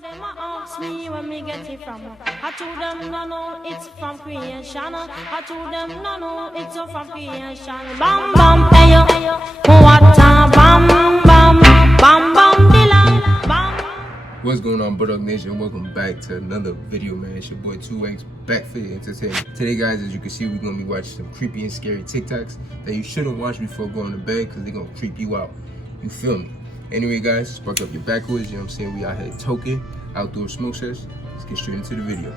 them ask me where me get it from. I told them no, it's from creation. I told them no, it's from creation. Bam bam, ayo, what a bam bam, bam bam, dilang, bam. What's going on, Bulldog Nation? Welcome back to another video, man. It's your boy 2X back for your entertainment. Today, guys, as you can see, we're gonna be watching some creepy and scary TikToks that you shouldn't watch before going to bed because they're gonna creep you out. You feel me? Anyway, guys, spark up your backwoods. You know what I'm saying? We out here token, outdoor smoke sesh. Let's get straight into the video.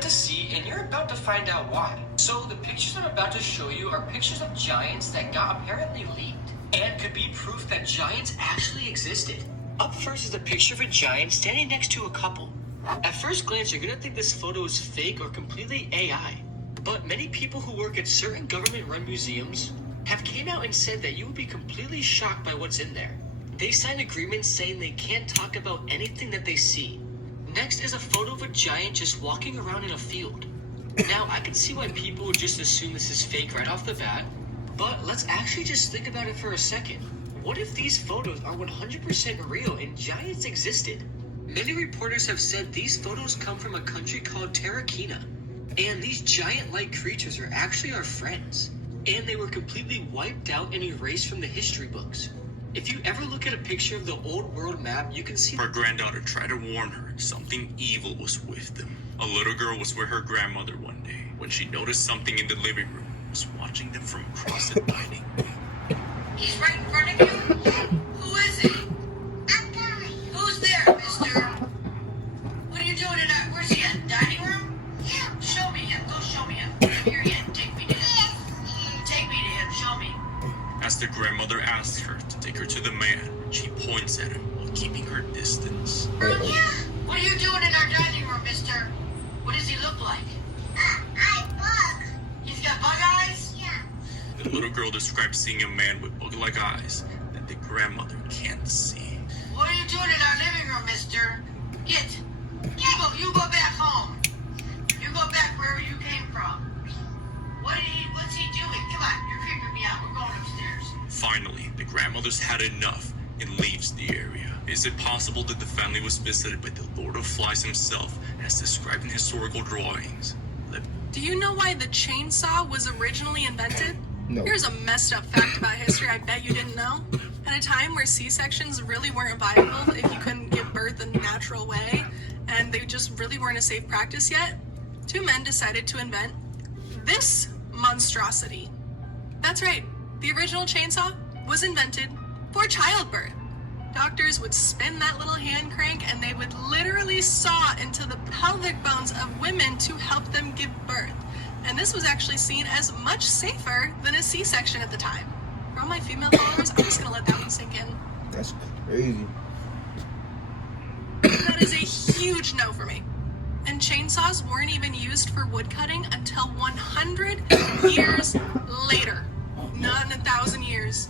To see, and you're about to find out why. So the pictures I'm about to show you are pictures of giants that got apparently leaked and could be proof that giants actually existed. Up first is a picture of a giant standing next to a couple. At first glance, you're gonna think this photo is fake or completely AI. But many people who work at certain government-run museums have came out and said that you would be completely shocked by what's in there. They signed agreements saying they can't talk about anything that they see. Next is a photo of a giant just walking around in a field. Now, I can see why people would just assume this is fake right off the bat, but let's actually just think about it for a second. What if these photos are 100% real and giants existed? Many reporters have said these photos come from a country called Terrakina, and these giant-like creatures are actually our friends, and they were completely wiped out and erased from the history books. If you ever look at a picture of the old world map, you can see her granddaughter tried to warn her something evil was with them. A little girl was with her grandmother one day when she noticed something in the living room was watching them from across the dining room. He's right in front of you? Who is he? I'm coming. Who's there, mister? What are you doing in that? Where's he at? Dining room? Yeah. Show me him. Go show me him. Come here, Ian. Take me to him. Take me to him. Show me. As the grandmother asks her to take her to the man, she points at him while keeping her distance. Yeah. What are you doing in our dining room, mister? What does he look like? I bug. He's got bug eyes? Yeah. The little girl describes seeing a man with bug-like eyes that the grandmother can't see. What are you doing in our living room, mister? Get. You go back home. You go back wherever you came from. What's he doing? Come on, you're creeping me out. We're going upstairs. Finally, the grandmother's had enough and leaves the area. Is it possible that the family was visited by the Lord of Flies himself, as described in historical drawings? Do you know why the chainsaw was originally invented? No. Here's a messed up fact about history I bet you didn't know. At a time where C-sections really weren't viable if you couldn't give birth a natural way, and they just really weren't a safe practice yet, two men decided to invent this monstrosity. That's right, the original chainsaw was invented for childbirth. Doctors would spin that little hand crank and they would literally saw into the pelvic bones of women to help them give birth. And this was actually seen as much safer than a C-section at the time. For all my female followers, I'm just gonna let that one sink in. That's crazy. That is a huge no for me. And chainsaws weren't even used for wood cutting until 100 years later. Not in 1,000 years.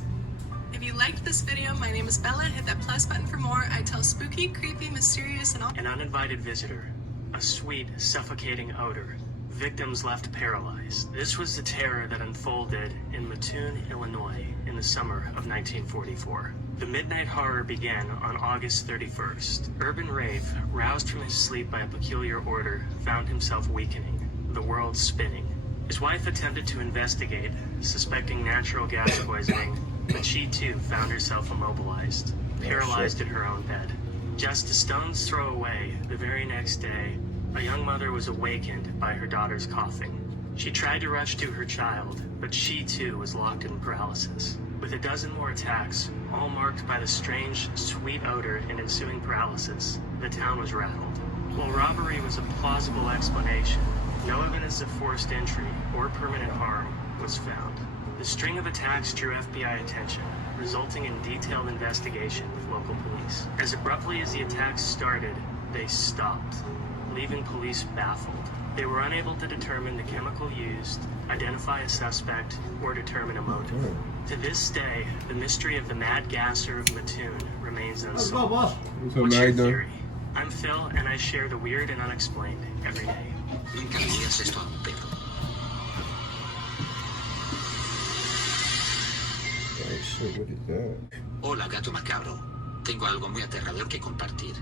If you liked this video, my name is Bella. Hit that plus button for more. I tell spooky, creepy, mysterious, and all. An uninvited visitor. A sweet, suffocating odor. Victims left paralyzed. This was the terror that unfolded in Mattoon, Illinois in the summer of 1944. The midnight horror began on August 31st. Urban Rafe, roused from his sleep by a peculiar order, found himself weakening, the world spinning. His wife attempted to investigate, suspecting natural gas poisoning, but she too found herself immobilized, paralyzed in her own bed. Just a stone's throw away, the very next day, a young mother was awakened by her daughter's coughing. She tried to rush to her child, but she too was locked in paralysis. With a dozen more attacks, all marked by the strange, sweet odor and ensuing paralysis, the town was rattled. While robbery was a plausible explanation, no evidence of forced entry or permanent harm was found. The string of attacks drew FBI attention, resulting in detailed investigation with local police. As abruptly as the attacks started, they stopped, leaving police baffled. They were unable to determine the chemical used, identify a suspect, or determine a motive. To this day, the mystery of the mad gasser of Mattoon remains unsolved. What's your theory? I'm Phil, and I share the weird and unexplained every day. Nunca dirías esto a un perro. Oh shit, what is that? Hola, gato macabro. Tengo algo muy aterrador que compartir.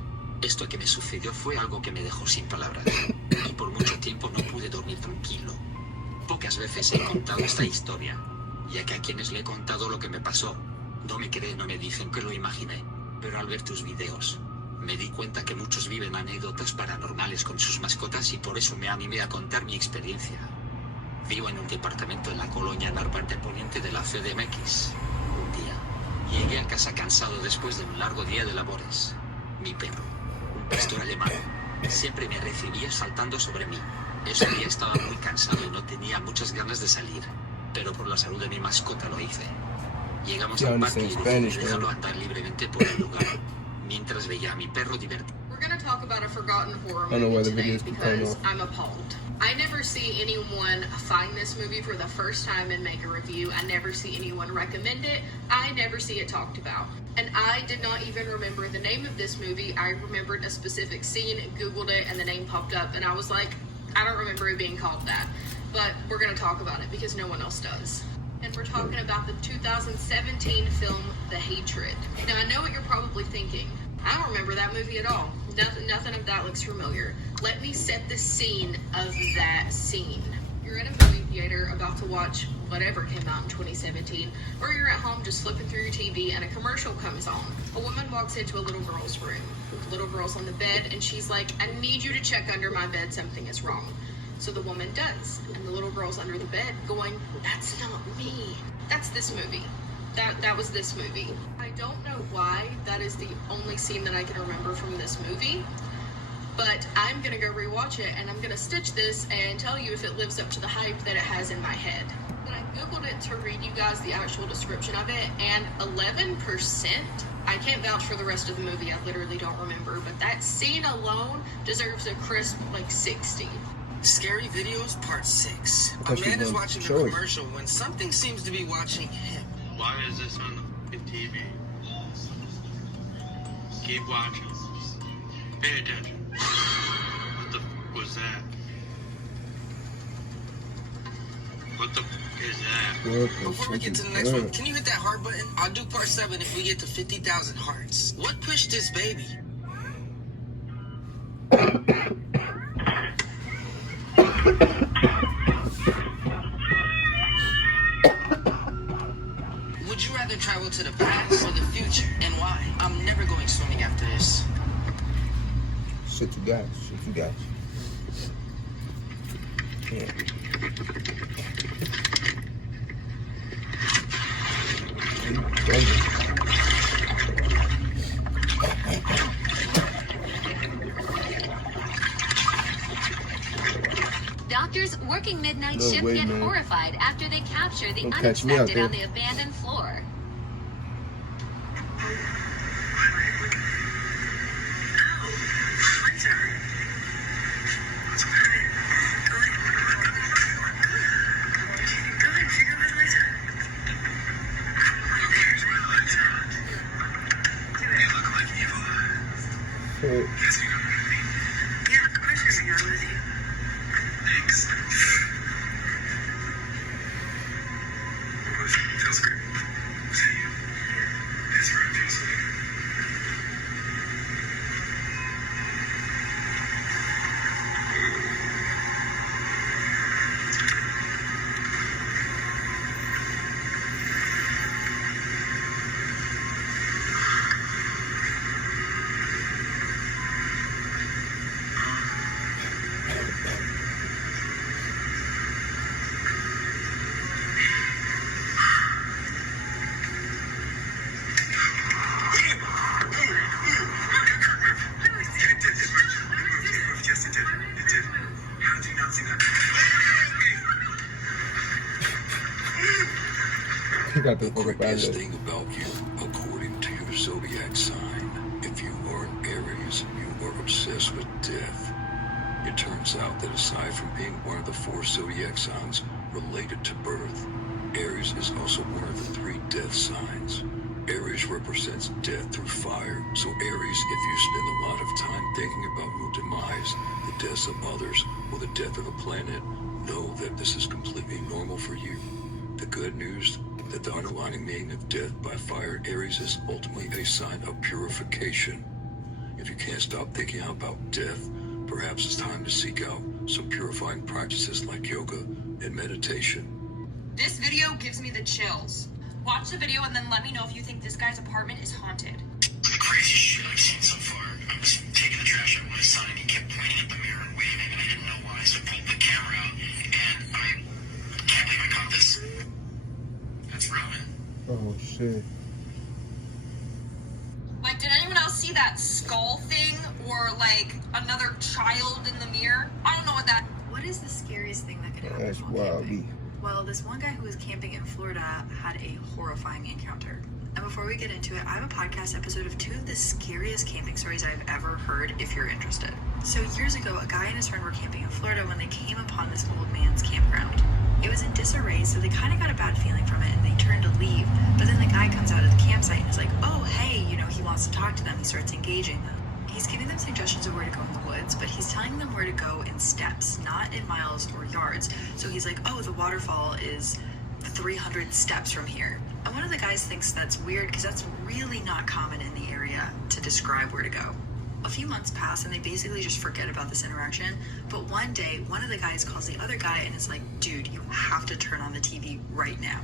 Esto que me sucedió fue algo que me dejó sin palabras. Y por mucho tiempo no pude dormir tranquilo. Pocas veces he contado esta historia, ya que a quienes le he contado lo que me pasó, no me creen o me dicen que lo imaginé. Pero al ver tus videos, me di cuenta que muchos viven anécdotas paranormales con sus mascotas y por eso me animé a contar mi experiencia. Vivo en un departamento en la colonia Narvarte Poniente de la CDMX. Un día, llegué a casa cansado después de un largo día de labores. Mi perro, un pastor alemán, siempre me recibía saltando sobre mí. Ese día estaba muy cansado y no tenía muchas ganas de salir, pero por la salud de mi mascota lo hice. Llegamos al parque y decidí dejarlo andar libremente por el lugar, mientras veía a mi perro divertido. We're gonna talk about a forgotten horror I don't know movie why the today videos keep coming because off. I'm appalled. I never see anyone find this movie for the first time and make a review. I never see anyone recommend it. I never see it talked about. And I did not even remember the name of this movie. I remembered a specific scene, Googled it, and the name popped up, and I was like, I don't remember it being called that. But we're gonna talk about it because no one else does. And we're talking about the 2017 film, The Hatred. Now, I know what you're probably thinking. I don't remember that movie at all. Nothing of that looks familiar. Let me set the scene of that scene. You're in a movie theater about to watch whatever came out in 2017, or you're at home just flipping through your TV and a commercial comes on. A woman walks into a little girl's room with the little girl's on the bed, and she's like, I need you to check under my bed, something is wrong. So the woman does, and the little girl's under the bed going, that's not me. That's this movie. That was this movie. I don't know why that is the only scene that I can remember from this movie, but I'm gonna go rewatch it and I'm gonna stitch this and tell you if it lives up to the hype that it has in my head. But I googled it to read you guys the actual description of it, and 11%. I can't vouch for the rest of the movie, I literally don't remember, but that scene alone deserves a crisp like 60. Scary Videos Part 6. A That's man what is I'm watching a showing. commercial when something seems to be watching him. Why is this on the TV? Keep watching. Pay attention. What the f was that? What the f is that? Before we get to the next one, can you hit that heart button? I'll do Part 7 if we get to 50,000 hearts. What pushed this baby? Would you rather travel to the past or the future, and why? I'm never going swimming after this. Shit you got. Shit you got. Yeah. Doctors working midnight No shift way, get man. horrified after they capture the Don't catch me out unexpected there. on the abandoned floor. So, you got the The fuck up out of creepiest there. thing about you, according to your zodiac sign, if you are an Aries, you are obsessed with death. It turns out that aside from being one of the 4 zodiac signs related to birth, Aries is also one of the 3 death signs. Aries represents death through fire, so Aries, if you spend a lot of time thinking about your demise, the deaths of others, or the death of the planet, know that this is completely normal for you. The good news, that the underlying meaning of death by fire in Aries is ultimately a sign of purification. If you can't stop thinking about death, perhaps it's time to seek out some purifying practices like yoga and meditation. This video gives me the chills. Watch the video and then let me know if you think this guy's apartment is haunted. The craziest shit I've seen so far. I was taking the trash out with his son and he kept pointing at the mirror and waving and I didn't know why, so I pulled the camera out and I can't believe I caught this. That's real, man. Oh shit. Like, did anyone else see that skull thing or like another child in the mirror? I don't know what that. What is the scariest thing that could happen That's while wild. camping? Well, this one guy who was camping in Florida had a horrifying encounter. And before we get into it, I have a podcast episode of 2 of the scariest camping stories I've ever heard if you're interested. So years ago, a guy and his friend were camping in Florida when they came upon this old man's campground. It was in disarray, so they kind of got a bad feeling from it and they turned to leave. But then the guy comes out of the campsite and is like, oh, hey, he wants to talk to them. He starts engaging them. He's giving them suggestions of where to go in the woods, but he's telling them where to go in steps, not in miles or yards. So he's like, oh, the waterfall is 300 steps from here. And one of the guys thinks that's weird because that's really not common in the area to describe where to go. A few months pass and they basically just forget about this interaction. But one day, one of the guys calls the other guy and is like, dude, you have to turn on the TV right now.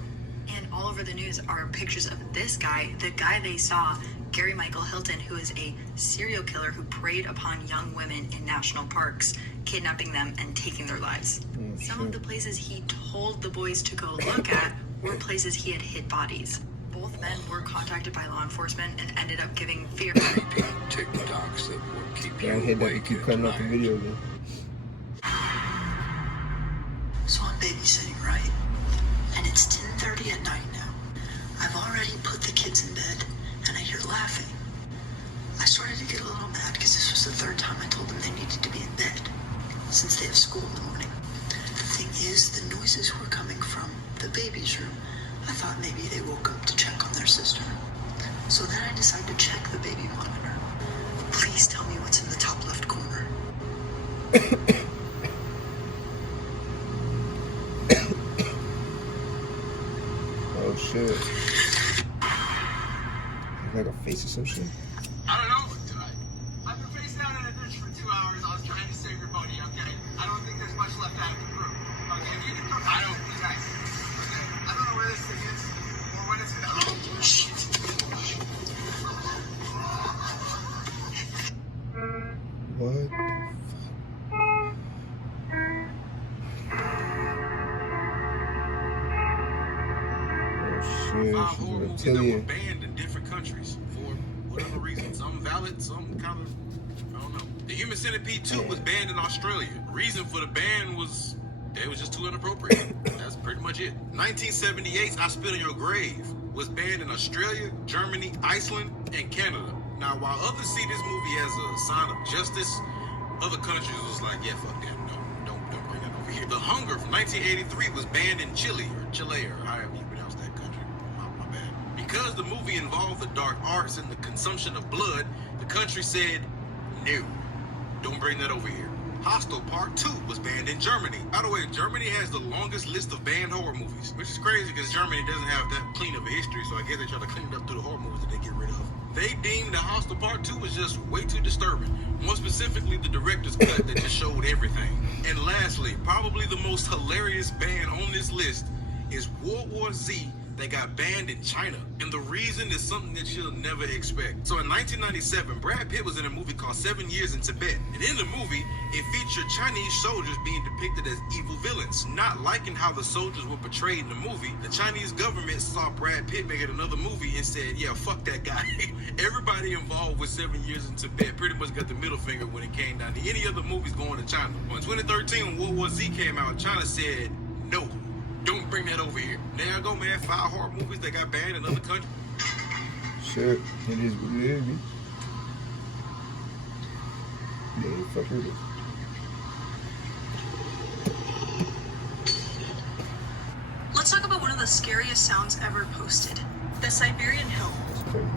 And all over the news are pictures of this guy, the guy they saw, Gary Michael Hilton, who is a serial killer who preyed upon young women in national parks, kidnapping them and taking their lives. Some of the places he told the boys to go look at were places he had hid bodies. Both men were contacted by law enforcement and ended up giving fear. TikToks that will keep you I hate that they awake keep at cutting off the night. video again. So I'm babysitting, right? And it's 10:30 at night now. I've already put the kids in bed, and I hear laughing. I started to get a little mad because this was the 3rd time I told them they needed to be in bed, since they have school in the morning. The thing is, the noises were coming from the baby's room. I thought maybe they woke up to check on their sister. So then I decided to check the baby monitor. Please tell me what's in the top left corner. Oh shit. Like a face or some shit. I don't know. I've been face down in a ditch for 2 hours. I was trying to save your buddy, okay? I don't think there's much left out of the crew. Okay, if you can come, I don't, you guys. Okay, I don't know where this thing is or when it's gonna. Oh, shit. What the fuck? Oh shit, 5 she's horror a movies that were reptilian. banned in different countries for whatever reason. Some valid, some kind of, I don't know. The Human Centipede 2 was banned in Australia. Reason for the ban was it was just too inappropriate. That's pretty much it. 1978's I Spit on Your Grave was banned in Australia, Germany, Iceland, and Canada. Now, while others see this movie as a sign of justice, other countries was like, yeah, fuck that. No, don't bring that over here. The Hunger from 1983 was banned in Chile, or however you pronounce that country. My bad. Because the movie involved the dark arts and the consumption of blood, the country said, no, don't bring that over here. Hostel Part 2 was banned in Germany. By the way, Germany has the longest list of banned horror movies, which is crazy because Germany doesn't have that clean of a history, so I guess they try to clean it up through the horror movies that they get rid of. They deemed the Hostel Part 2 was just way too disturbing. More specifically, the director's cut that just showed everything. And lastly, probably the most hilarious ban on this list is World War Z that got banned in China. And the reason is something that you'll never expect. So in 1997, Brad Pitt was in a movie called 7 Years in Tibet. And in the movie, it featured Chinese soldiers being depicted as evil villains. Not liking how the soldiers were portrayed in the movie, the Chinese government saw Brad Pitt making another movie and said, yeah, fuck that guy. Everybody involved with 7 Years in Tibet pretty much got the middle finger when it came down to any other movies going to China. When 2013, when World War Z came out, China said, no. Don't bring that over here. There you go, man. 5 horror movies that got banned in other countries. Shit, it is what it is, bitch. Yeah, fuck with it. Let's talk about one of the scariest sounds ever posted. The Siberian Hill.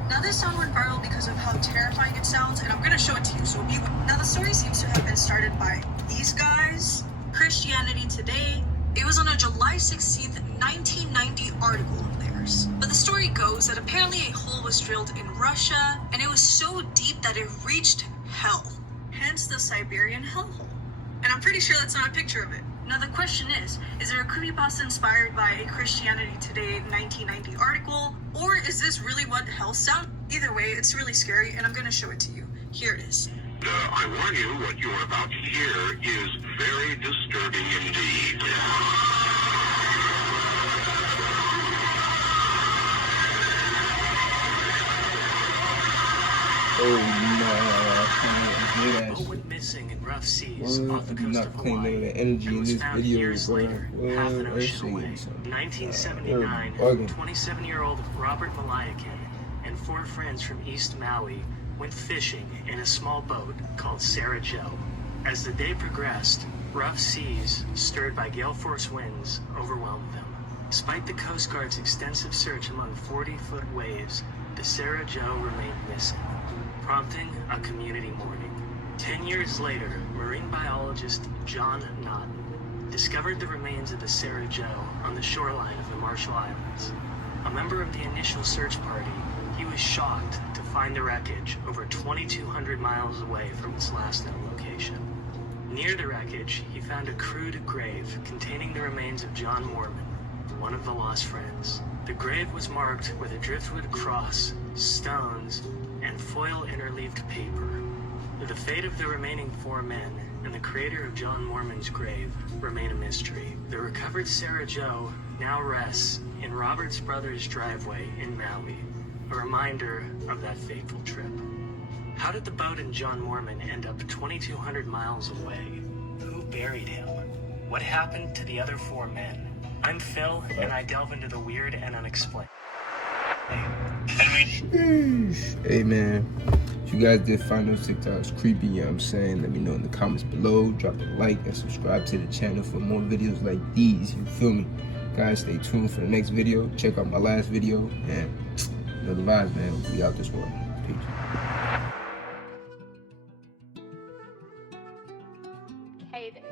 Now this sound went viral because of how terrifying it sounds, and I'm gonna show it to you, so be. Now the story seems to have been started by these guys, Christianity Today. It was on a July 16th, 1990 article of theirs. source. But the story goes that apparently a hole was drilled in Russia, and it was so deep that it reached hell. Hence the Siberian hellhole. And I'm pretty sure that's not a picture of it. Now the question is there a creepypasta inspired by a Christianity Today 1990 article, or is this really what hell sounds? Either way, it's really scary, and I'm gonna show it to you. Here it is. I warn you, what you are about to hear is very disturbing indeed. The boat went missing in rough seas off the coast of Hawaii. Energy It was found years later, half an ocean away. In 1979, 27-year-old Robert Malayakin and 4 friends from East Maui went fishing in a small boat called Sarah Joe. As the day progressed, rough seas, stirred by gale force winds, overwhelmed them. Despite the Coast Guard's extensive search among 40-foot waves, the Sarah Joe remained missing, prompting a community mourning. 10 years later, marine biologist John Naughton discovered the remains of the Sarah Joe on the shoreline of the Marshall Islands. A member of the initial search party, he was shocked to find the wreckage over 2,200 miles away from its last known location. Near the wreckage, he found a crude grave containing the remains of John Mormon, one of the lost friends. The grave was marked with a driftwood cross, stones, and foil interleaved paper. The fate of the remaining 4 men and the creator of John Mormon's grave remain a mystery. The recovered Sarah Joe now rests in Robert's brother's driveway in Maui, a reminder of that fateful trip. How did the boat and John Mormon end up 2,200 miles away? Who buried him? What happened to the other 4 men? I'm Phil, and I delve into the weird and unexplained. Hey man, if you guys did find those TikToks creepy, you know what I'm saying, let me know in the comments below. Drop a like and subscribe to the channel for more videos like these, you feel me? Guys, stay tuned for the next video. Check out my last video, and you know the vibes, man. We out this world. Peace. Cadence.